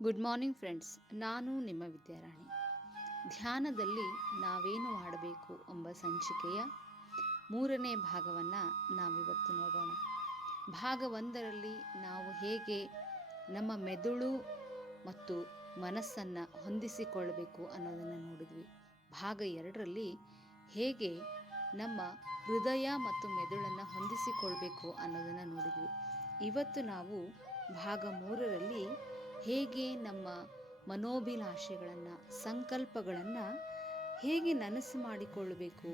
Good morning friends, ನಾನು ನಿಮ್ಮ ವಿದ್ಯಾರಾಣಿ. ಧ್ಯಾನದಲ್ಲಿ ನಾವೇನು ಮಾಡಬೇಕು ಎಂಬ ಸಂಚಿಕೆಯ 3ನೇ ಭಾಗವನ್ನು ನಾವಿವತ್ತು ನೋಡೋಣ. ಭಾಗ 1ರಲ್ಲಿ ನಾವು ಹೇಗೆ ನಮ್ಮ ಮೆದುಳು ಮತ್ತು ಮನಸ್ಸನ್ನು ಹೊಂದಿಸಿಕೊಳ್ಳಬೇಕು ಅನ್ನೋದನ್ನು ನೋಡಿದ್ವಿ. ಭಾಗ 2ರಲ್ಲಿ ಹೇಗೆ ನಮ್ಮ ಹೃದಯ ಮತ್ತು ಮೆದುಳನ್ನು ಹೊಂದಿಸಿಕೊಳ್ಬೇಕು ಅನ್ನೋದನ್ನು ನೋಡಿದ್ವಿ. ಇವತ್ತು ನಾವು ಭಾಗ 3ರಲ್ಲಿ ಹೇಗೆ ನಮ್ಮ ಮನೋಭಿಲಾಷೆಗಳನ್ನು, ಸಂಕಲ್ಪಗಳನ್ನು ಹೇಗೆ ನನಸು ಮಾಡಿಕೊಳ್ಳಬೇಕು,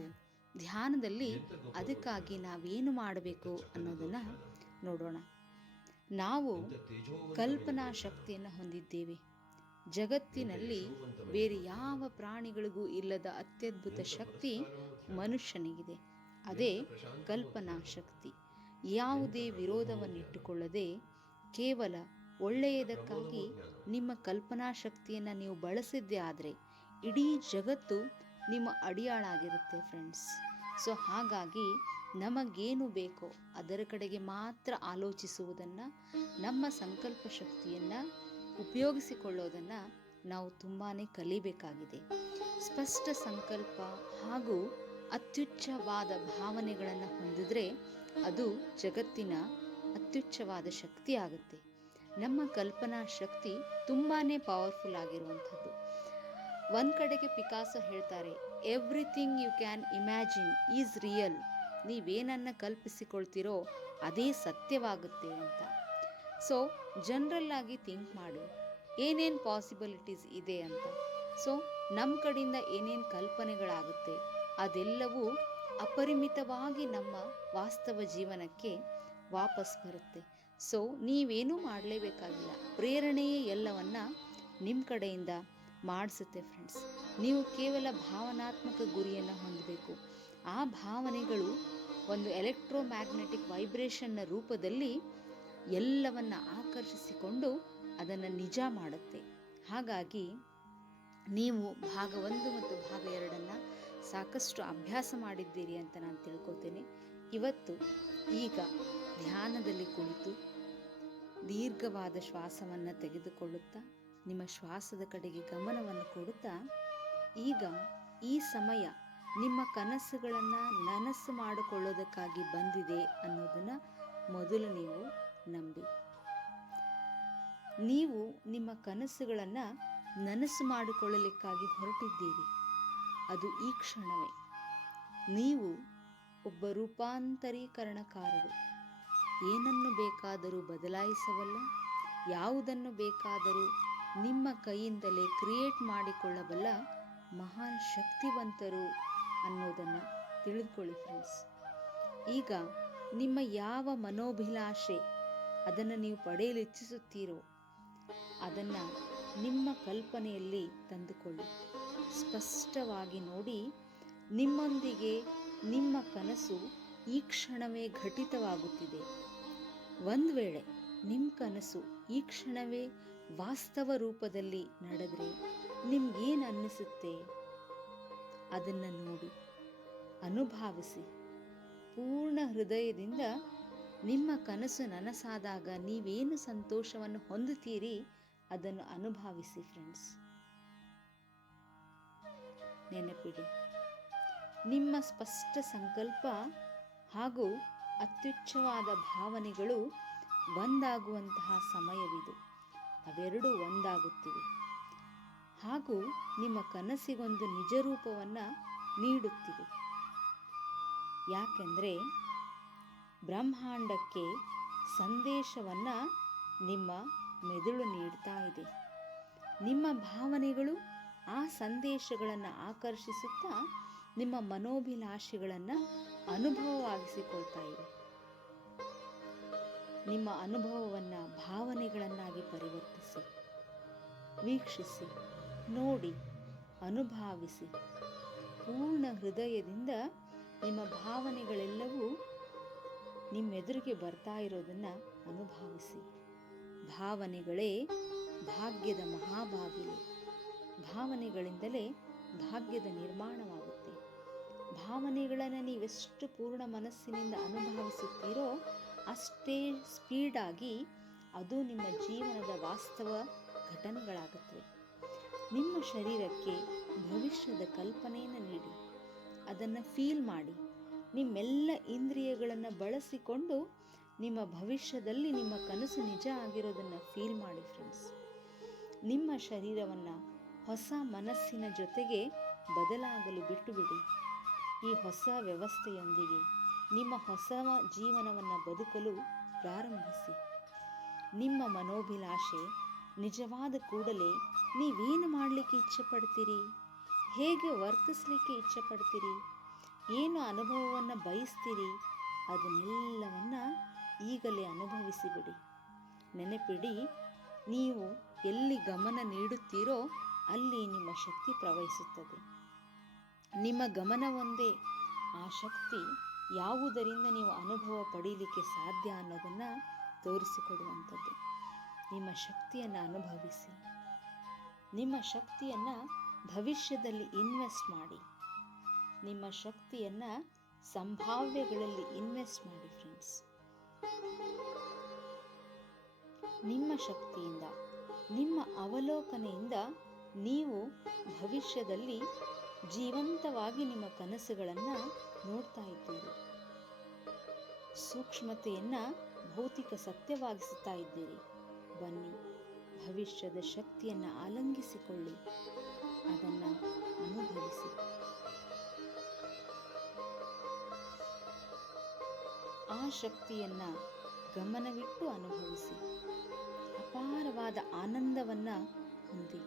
ಧ್ಯಾನದಲ್ಲಿ ಅದಕ್ಕಾಗಿ ನಾವೇನು ಮಾಡಬೇಕು ಅನ್ನೋದನ್ನು ನೋಡೋಣ. ನಾವು ಕಲ್ಪನಾ ಶಕ್ತಿಯನ್ನು ಹೊಂದಿದ್ದೇವೆ. ಜಗತ್ತಿನಲ್ಲಿ ಬೇರೆ ಯಾವ ಪ್ರಾಣಿಗಳಿಗೂ ಇಲ್ಲದ ಅತ್ಯದ್ಭುತ ಶಕ್ತಿ ಮನುಷ್ಯನಿಗಿದೆ. ಅದೇ ಕಲ್ಪನಾ ಶಕ್ತಿ. ಯಾವುದೇ ವಿರೋಧವನ್ನಿಟ್ಟುಕೊಳ್ಳದೆ ಕೇವಲ ಒಳ್ಳೆಯದಕ್ಕಾಗಿ ನಿಮ್ಮ ಕಲ್ಪನಾ ಶಕ್ತಿಯನ್ನು ನೀವು ಬಳಸಿದ್ದೇ ಆದರೆ ಇಡೀ ಜಗತ್ತು ನಿಮ್ಮ ಅಡಿಯಾಳಾಗಿರುತ್ತೆ ಫ್ರೆಂಡ್ಸ್. ಸೊ ಹಾಗಾಗಿ ನಮಗೇನು ಬೇಕೋ ಅದರ ಕಡೆಗೆ ಮಾತ್ರ ಆಲೋಚಿಸುವುದನ್ನು, ನಮ್ಮ ಸಂಕಲ್ಪ ಶಕ್ತಿಯನ್ನು ಉಪಯೋಗಿಸಿಕೊಳ್ಳೋದನ್ನು ನಾವು ತುಂಬಾ ಕಲಿಬೇಕಾಗಿದೆ. ಸ್ಪಷ್ಟ ಸಂಕಲ್ಪ ಹಾಗೂ ಅತ್ಯುಚ್ಚವಾದ ಭಾವನೆಗಳನ್ನು ಹೊಂದಿದ್ರೆ ಅದು ಜಗತ್ತಿನ ಅತ್ಯುಚ್ಚವಾದ ಶಕ್ತಿ ಆಗುತ್ತೆ. ನಮ್ಮ ಕಲ್ಪನಾ ಶಕ್ತಿ ತುಂಬಾ ಪವರ್ಫುಲ್ ಆಗಿರುವಂಥದ್ದು. ಒಂದು ಕಡೆಗೆ ಪಿಕಾಸೋ ಹೇಳ್ತಾರೆ, everything you can imagine is real. ನೀವೇನನ್ನು ಕಲ್ಪಿಸಿಕೊಳ್ತೀರೋ ಅದೇ ಸತ್ಯವಾಗುತ್ತೆ ಅಂತ. ಸೊ ಜನರಲ್ ಆಗಿ ಥಿಂಕ್ ಮಾಡಿ ಏನೇನು ಪಾಸಿಬಿಲಿಟೀಸ್ ಇದೆ ಅಂತ. ಸೊ ನಮ್ಮ ಕಡೆಯಿಂದ ಏನೇನು ಕಲ್ಪನೆಗಳಾಗುತ್ತೆ ಅದೆಲ್ಲವೂ ಅಪರಿಮಿತವಾಗಿ ನಮ್ಮ ವಾಸ್ತವ ಜೀವನಕ್ಕೆ ವಾಪಸ್ ಬರುತ್ತೆ. ಸೊ ನೀವೇನೂ ಮಾಡಲೇಬೇಕಾಗಿಲ್ಲ, ಪ್ರೇರಣೆಯೇ ಎಲ್ಲವನ್ನ ನಿಮ್ಮ ಕಡೆಯಿಂದ ಮಾಡಿಸುತ್ತೆ ಫ್ರೆಂಡ್ಸ್. ನೀವು ಕೇವಲ ಭಾವನಾತ್ಮಕ ಗುರಿಯನ್ನು ಹೊಂದಬೇಕು. ಆ ಭಾವನೆಗಳು ಒಂದು ಎಲೆಕ್ಟ್ರೋಮ್ಯಾಗ್ನೆಟಿಕ್ ವೈಬ್ರೇಷನ್ನ ರೂಪದಲ್ಲಿ ಎಲ್ಲವನ್ನ ಆಕರ್ಷಿಸಿಕೊಂಡು ಅದನ್ನು ನಿಜ ಮಾಡುತ್ತೆ. ಹಾಗಾಗಿ ನೀವು ಭಾಗ 1 ಮತ್ತು ಭಾಗ 2 ಸಾಕಷ್ಟು ಅಭ್ಯಾಸ ಮಾಡಿದ್ದೀರಿ ಅಂತ ನಾನು ತಿಳ್ಕೊತೇನೆ. ಇವತ್ತು ಈಗ ಧ್ಯಾನದಲ್ಲಿ ಕುಳಿತು ದೀರ್ಘವಾದ ಶ್ವಾಸವನ್ನು ತೆಗೆದುಕೊಳ್ಳುತ್ತಾ, ನಿಮ್ಮ ಶ್ವಾಸದ ಕಡೆಗೆ ಗಮನವನ್ನು ಕೊಡುತ್ತಾ, ಈಗ ಈ ಸಮಯ ನಿಮ್ಮ ಕನಸುಗಳನ್ನು ನನಸು ಮಾಡಿಕೊಳ್ಳೋದಕ್ಕಾಗಿ ಬಂದಿದೆ ಅನ್ನೋದನ್ನು ಮೊದಲು ನೀವು ನಂಬಿ. ನೀವು ನಿಮ್ಮ ಕನಸುಗಳನ್ನು ನನಸು ಮಾಡಿಕೊಳ್ಳಲಿಕ್ಕಾಗಿ ಹೊರಟಿದ್ದೀರಿ. ಅದು ಈ ಕ್ಷಣವೇ. ನೀವು ಒಬ್ಬ ರೂಪಾಂತರೀಕರಣಕಾರರು. ಏನನ್ನು ಬೇಕಾದರೂ ಬದಲಾಯಿಸಬಲ್ಲ, ಯಾವುದನ್ನು ಬೇಕಾದರೂ ನಿಮ್ಮ ಕೈಯಿಂದಲೇ ಕ್ರಿಯೇಟ್ ಮಾಡಿಕೊಳ್ಳಬಲ್ಲ ಮಹಾನ್ ಶಕ್ತಿವಂತರು ಅನ್ನೋದನ್ನು ತಿಳಿದುಕೊಳ್ಳಿ ಫ್ರೆಂಡ್ಸ್. ಈಗ ನಿಮ್ಮ ಯಾವ ಮನೋಭಿಲಾಷೆ ಅದನ್ನು ನೀವು ಪಡೆಯಲು ಇಚ್ಛಿಸುತ್ತೀರೋ ಅದನ್ನು ನಿಮ್ಮ ಕಲ್ಪನೆಯಲ್ಲಿ ತಂದುಕೊಳ್ಳಿ. ಸ್ಪಷ್ಟವಾಗಿ ನೋಡಿ, ನಿಮ್ಮೊಂದಿಗೆ ನಿಮ್ಮ ಕನಸು ಈ ಕ್ಷಣವೇ ಘಟಿತವಾಗುತ್ತಿದೆ. ಒಂದು ವೇಳೆ ನಿಮ್ಮ ಕನಸು ಈ ಕ್ಷಣವೇ ವಾಸ್ತವ ರೂಪದಲ್ಲಿ ನಡೆದರೆ ನಿಮ್ಗೇನು ಅನ್ನಿಸುತ್ತೆ ಅದನ್ನು ನೋಡಿ, ಅನುಭವಿಸಿ. ಪೂರ್ಣ ಹೃದಯದಿಂದ ನಿಮ್ಮ ಕನಸು ನನಸಾದಾಗ ನೀವೇನು ಸಂತೋಷವನ್ನು ಹೊಂದುತ್ತೀರಿ ಅದನ್ನು ಅನುಭವಿಸಿ ಫ್ರೆಂಡ್ಸ್. ನೆನಪಿಡಿ, ನಿಮ್ಮ ಸ್ಪಷ್ಟ ಸಂಕಲ್ಪ ಹಾಗೂ ಅತ್ಯುಚ್ಚವಾದ ಭಾವನೆಗಳು ಒಂದಾಗುವಂತಹ ಸಮಯವಿದು. ಅವೆರಡೂ ಒಂದಾಗುತ್ತಿವೆ ಹಾಗೂ ನಿಮ್ಮ ಕನಸಿಗೊಂದು ನಿಜ ರೂಪವನ್ನು ನೀಡುತ್ತಿವೆ. ಯಾಕೆಂದರೆ ಬ್ರಹ್ಮಾಂಡಕ್ಕೆ ಸಂದೇಶವನ್ನು ನಿಮ್ಮ ಮೆದುಳು ನೀಡ್ತಾ ಇದೆ. ನಿಮ್ಮ ಭಾವನೆಗಳು ಆ ಸಂದೇಶಗಳನ್ನು ಆಕರ್ಷಿಸುತ್ತಾ ನಿಮ್ಮ ಮನೋಭಿಲಾಷೆಗಳನ್ನು ಅನುಭವವಾಗಿಸಿಕೊಳ್ತಾ ಇವೆ. ನಿಮ್ಮ ಅನುಭವವನ್ನು ಭಾವನೆಗಳನ್ನಾಗಿ ಪರಿವರ್ತಿಸಿ, ವೀಕ್ಷಿಸಿ, ನೋಡಿ, ಅನುಭವಿಸಿ. ಪೂರ್ಣ ಹೃದಯದಿಂದ ನಿಮ್ಮ ಭಾವನೆಗಳೆಲ್ಲವೂ ನಿಮ್ಮೆದುರಿಗೆ ಬರ್ತಾ ಇರೋದನ್ನು ಅನುಭವಿಸಿ. ಭಾವನೆಗಳೇ ಭಾಗ್ಯದ ಮಹಾಭಾಗಿಲು. ಭಾವನೆಗಳಿಂದಲೇ ಭಾಗ್ಯದ ನಿರ್ಮಾಣವಾಗುತ್ತೆ. ಭಾವನೆಗಳನ್ನು ನೀವೆಷ್ಟು ಪೂರ್ಣ ಮನಸ್ಸಿನಿಂದ ಅನುಭವಿಸುತ್ತೀರೋ ಅಷ್ಟೇ ಸ್ಪೀಡಾಗಿ ಅದು ನಿಮ್ಮ ಜೀವನದ ವಾಸ್ತವ ಘಟನೆಗಳಾಗುತ್ತವೆ. ನಿಮ್ಮ ಶರೀರಕ್ಕೆ ಭವಿಷ್ಯದ ಕಲ್ಪನೆಯನ್ನು ನೀಡಿ, ಅದನ್ನು ಫೀಲ್ ಮಾಡಿ. ನಿಮ್ಮೆಲ್ಲ ಇಂದ್ರಿಯಗಳನ್ನು ಬಳಸಿಕೊಂಡು ನಿಮ್ಮ ಭವಿಷ್ಯದಲ್ಲಿ ನಿಮ್ಮ ಕನಸು ನಿಜ ಆಗಿರೋದನ್ನು ಫೀಲ್ ಮಾಡಿ ಫ್ರೆಂಡ್ಸ್. ನಿಮ್ಮ ಶರೀರವನ್ನು ಹೊಸ ಮನಸ್ಸಿನ ಜೊತೆಗೆ ಬದಲಾಗಲು ಬಿಟ್ಟು ಬಿಡಿ. ಈ ಹೊಸ ವ್ಯವಸ್ಥೆಯೊಂದಿಗೆ ನಿಮ್ಮ ಹೊಸ ಜೀವನವನ್ನು ಬದುಕಲು ಪ್ರಾರಂಭಿಸಿ. ನಿಮ್ಮ ಮನೋಭಿಲಾಷೆ ನಿಜವಾದ ಕೂಡಲೇ ನೀವೇನು ಮಾಡಲಿಕ್ಕೆ ಇಚ್ಛೆಪಡ್ತೀರಿ, ಹೇಗೆ ವರ್ತಿಸಲಿಕ್ಕೆ ಇಚ್ಛೆಪಡ್ತೀರಿ, ಏನು ಅನುಭವವನ್ನು ಬಯಸ್ತೀರಿ, ಅದನ್ನೆಲ್ಲವನ್ನು ಈಗಲೇ ಅನುಭವಿಸಿಬಿಡಿ. ನೆನಪಿಡಿ, ನೀವು ಎಲ್ಲಿ ಗಮನ ನೀಡುತ್ತೀರೋ ಅಲ್ಲಿ ನಿಮ್ಮ ಶಕ್ತಿ ಪ್ರವಹಿಸುತ್ತದೆ. ನಿಮ್ಮ ಗಮನವೊಂದೇ ಆ ಶಕ್ತಿ ಯಾವುದರಿಂದ ನೀವು ಅನುಭವ ಪಡೀಲಿಕ್ಕೆ ಸಾಧ್ಯ ಅನ್ನೋದನ್ನು ತೋರಿಸಿಕೊಡುವಂಥದ್ದು. ನಿಮ್ಮ ಶಕ್ತಿಯನ್ನು ಅನುಭವಿಸಿ. ನಿಮ್ಮ ಶಕ್ತಿಯನ್ನು ಭವಿಷ್ಯದಲ್ಲಿ ಇನ್ವೆಸ್ಟ್ ಮಾಡಿ. ನಿಮ್ಮ ಶಕ್ತಿಯನ್ನು ಸಂಭಾವ್ಯಗಳಲ್ಲಿ ಇನ್ವೆಸ್ಟ್ ಮಾಡಿ ಫ್ರೆಂಡ್ಸ್. ನಿಮ್ಮ ಶಕ್ತಿಯಿಂದ, ನಿಮ್ಮ ಅವಲೋಕನೆಯಿಂದ ನೀವು ಭವಿಷ್ಯದಲ್ಲಿ ಜೀವಂತವಾಗಿ ನಿಮ್ಮ ಕನಸುಗಳನ್ನು ನೋಡ್ತಾ ಇದ್ದೀರಿ. ಸೂಕ್ಷ್ಮತೆಯನ್ನು ಭೌತಿಕ ಸತ್ಯವಾಗಿಸುತ್ತಾ ಇದ್ದೀರಿ. ಬನ್ನಿ, ಭವಿಷ್ಯದ ಶಕ್ತಿಯನ್ನು ಆಲಂಗಿಸಿಕೊಳ್ಳಿ, ಅದನ್ನು ಅನುಭವಿಸಿ. ಆ ಶಕ್ತಿಯನ್ನು ಗಮನವಿಟ್ಟು ಅನುಭವಿಸಿ. ಅಪಾರವಾದ ಆನಂದವನ್ನು ಹೊಂದಿ.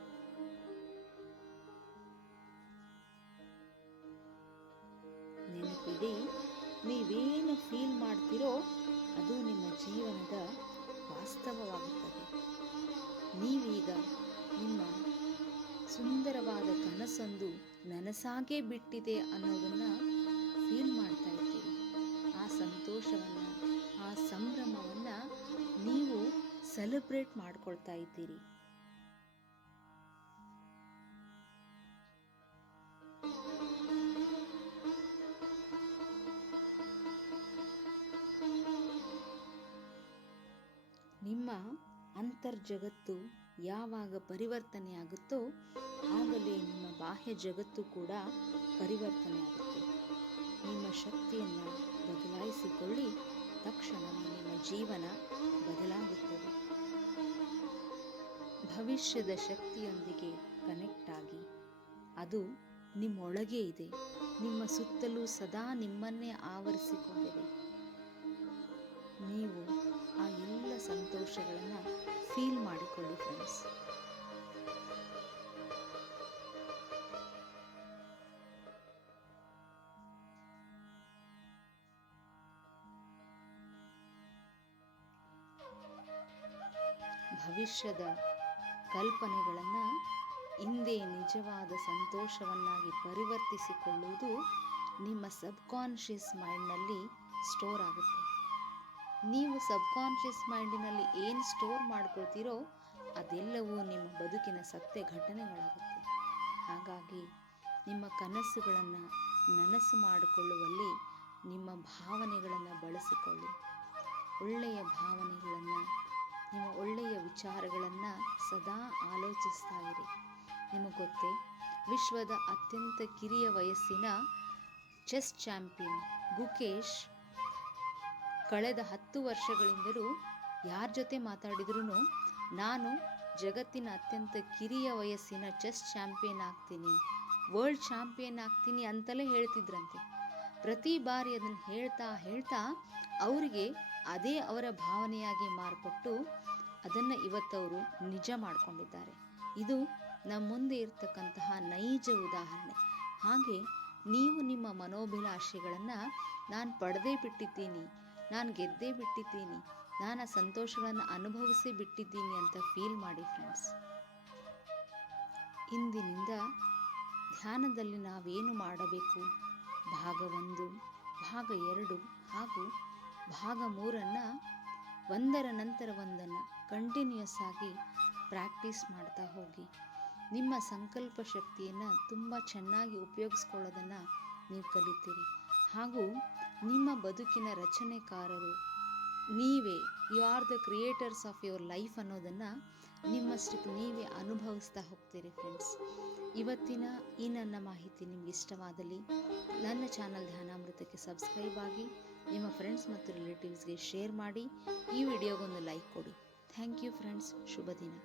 ನೆನಪಿಡಿ, ನೀವೇನು ಫೀಲ್ ಮಾಡ್ತೀರೋ ಅದು ನಿಮ್ಮ ಜೀವನದ ವಾಸ್ತವವಾಗುತ್ತದೆ. ನೀವೀಗ ನಿಮ್ಮ ಸುಂದರವಾದ ಕನಸೊಂದು ನನಸಾಗೇ ಬಿಟ್ಟಿದೆ ಅನ್ನೋದನ್ನು ಫೀಲ್ ಮಾಡ್ತಾ ಇದ್ದೀರಿ. ಆ ಸಂತೋಷವನ್ನು, ಆ ಸಂಭ್ರಮವನ್ನು ನೀವು ಸೆಲೆಬ್ರೇಟ್ ಮಾಡ್ಕೊಳ್ತಾ ಇದ್ದೀರಿ. ನಿಮ್ಮ ಅಂತರ್ಜಗತ್ತು ಯಾವಾಗ ಪರಿವರ್ತನೆ ಆಗುತ್ತೋ ಆಗಲೇ ನಿಮ್ಮ ಬಾಹ್ಯ ಜಗತ್ತು ಕೂಡ ಪರಿವರ್ತನೆ ಆಗುತ್ತೆ. ನಿಮ್ಮ ಶಕ್ತಿಯನ್ನು ಬದಲಾಯಿಸಿಕೊಳ್ಳಿ, ತಕ್ಷಣವೇ ನಿಮ್ಮ ಜೀವನ ಬದಲಾಗುತ್ತದೆ. ಭವಿಷ್ಯದ ಶಕ್ತಿಯೊಂದಿಗೆ ಕನೆಕ್ಟ್ ಆಗಿ. ಅದು ನಿಮ್ಮೊಳಗೆ ಇದೆ, ನಿಮ್ಮ ಸುತ್ತಲೂ ಸದಾ ನಿಮ್ಮನ್ನೇ ಆವರಿಸಿಕೊಂಡಿದೆ. ನೀವು ಆ ಎಲ್ಲ ಸಂತೋಷಗಳನ್ನು ಫೀಲ್ ಮಾಡಿಕೊಳ್ಳಿ ಫ್ರೆಂಡ್ಸ್. ಭವಿಷ್ಯದ ಕಲ್ಪನೆಗಳನ್ನು ಇಂದೇ ನಿಜವಾದ ಸಂತೋಷವನ್ನಾಗಿ ಪರಿವರ್ತಿಸಿಕೊಳ್ಳುವುದು ನಿಮ್ಮ ಸಬ್ಕಾನ್ಷಿಯಸ್ ಮೈಂಡ್ನಲ್ಲಿ ಸ್ಟೋರ್ ಆಗುತ್ತೆ. ನೀವು ಸಬ್ಕಾನ್ಷಿಯಸ್ ಮೈಂಡಿನಲ್ಲಿ ಏನು ಸ್ಟೋರ್ ಮಾಡ್ಕೊಳ್ತೀರೋ ಅದೆಲ್ಲವೂ ನಿಮ್ಮ ಬದುಕಿನ ಸತ್ಯ ಘಟನೆಗಳಾಗುತ್ತೆ. ಹಾಗಾಗಿ ನಿಮ್ಮ ಕನಸುಗಳನ್ನು ನನಸು ಮಾಡಿಕೊಳ್ಳುವಲ್ಲಿ ನಿಮ್ಮ ಭಾವನೆಗಳನ್ನು ಬಳಸಿಕೊಳ್ಳಿ. ಒಳ್ಳೆಯ ಭಾವನೆಗಳನ್ನು, ನಿಮ್ಮ ಒಳ್ಳೆಯ ವಿಚಾರಗಳನ್ನು ಸದಾ ಆಲೋಚಿಸ್ತಾ ಇರಿ. ನಿಮಗೆ ಗೊತ್ತೇ, ವಿಶ್ವದ ಅತ್ಯಂತ ಕಿರಿಯ ವಯಸ್ಸಿನ ಚೆಸ್ ಚಾಂಪಿಯನ್ ಗುಕೇಶ್ ಕಳೆದ 10 ವರ್ಷಗಳಿಂದಲೂ ಯಾರ ಜೊತೆ ಮಾತಾಡಿದ್ರೂ ನಾನು ಜಗತ್ತಿನ ಅತ್ಯಂತ ಕಿರಿಯ ವಯಸ್ಸಿನ ಚೆಸ್ ಚಾಂಪಿಯನ್ ಆಗ್ತೀನಿ, ವರ್ಲ್ಡ್ ಚಾಂಪಿಯನ್ ಆಗ್ತೀನಿ ಅಂತಲೇ ಹೇಳ್ತಿದ್ರಂತೆ. ಪ್ರತಿ ಬಾರಿ ಅದನ್ನು ಹೇಳ್ತಾ ಅವರಿಗೆ ಅದೇ ಅವರ ಭಾವನೆಯಾಗಿ ಮಾರ್ಪಟ್ಟು ಅದನ್ನು ಇವತ್ತವರು ನಿಜ ಮಾಡಿಕೊಂಡಿದ್ದಾರೆ. ಇದು ನಮ್ಮ ಮುಂದೆ ಇರ್ತಕ್ಕಂತಹ ನೈಜ ಉದಾಹರಣೆ. ಹಾಗೆ ನೀವು ನಿಮ್ಮ ಮನೋಭಿಲಾಷೆಗಳನ್ನು ನಾನು ಪಡೆದೇ ಬಿಟ್ಟಿದ್ದೀನಿ, ನಾನು ಗೆದ್ದೇ ಬಿಟ್ಟಿದ್ದೀನಿ, ನಾನು ಆ ಸಂತೋಷಗಳನ್ನು ಅನುಭವಿಸೇ ಬಿಟ್ಟಿದ್ದೀನಿ ಅಂತ ಫೀಲ್ ಮಾಡಿ ಫ್ರೆಂಡ್ಸ್. ಇಂದಿನಿಂದ ಧ್ಯಾನದಲ್ಲಿ ನಾವೇನು ಮಾಡಬೇಕು, ಭಾಗ 1, ಭಾಗ 2 ಹಾಗೂ ಭಾಗ 3 ಒಂದರ ನಂತರ ಒಂದನ್ನು ಕಂಟಿನ್ಯೂಸ್ ಆಗಿ ಪ್ರಾಕ್ಟೀಸ್ ಮಾಡ್ತಾ ಹೋಗಿ. ನಿಮ್ಮ ಸಂಕಲ್ಪ ಶಕ್ತಿಯನ್ನು ತುಂಬ ಚೆನ್ನಾಗಿ ಉಪಯೋಗಿಸ್ಕೊಳ್ಳೋದನ್ನು ನೀವು ಕಲಿತೀರಿ. ಹಾಗೂ ನಿಮ್ಮ ಬದುಕಿನ ರಚನೆಕಾರರು ನೀವೇ, you are the creators of your life ಅನ್ನೋದನ್ನು ನಿಮ್ಮಷ್ಟಕ್ಕೆ ನೀವೇ ಅನುಭವಿಸ್ತಾ ಹೋಗ್ತೀರಿ ಫ್ರೆಂಡ್ಸ್. ಇವತ್ತಿನ ಈ ನನ್ನ ಮಾಹಿತಿ ನಿಮ್ಗೆ ಇಷ್ಟವಾದಲ್ಲಿ ನನ್ನ ಚಾನಲ್ ಧ್ಯಾನಾಮೃತಕ್ಕೆ ಸಬ್ಸ್ಕ್ರೈಬ್ ಆಗಿ, ನಿಮ್ಮ ಫ್ರೆಂಡ್ಸ್ ಮತ್ತು ರಿಲೇಟಿವ್ಸ್ಗೆ ಶೇರ್ ಮಾಡಿ, ಈ ವಿಡಿಯೋಗೊಂದು ಲೈಕ್ ಕೊಡಿ. Thank you friends. ಶುಭ ದಿನ.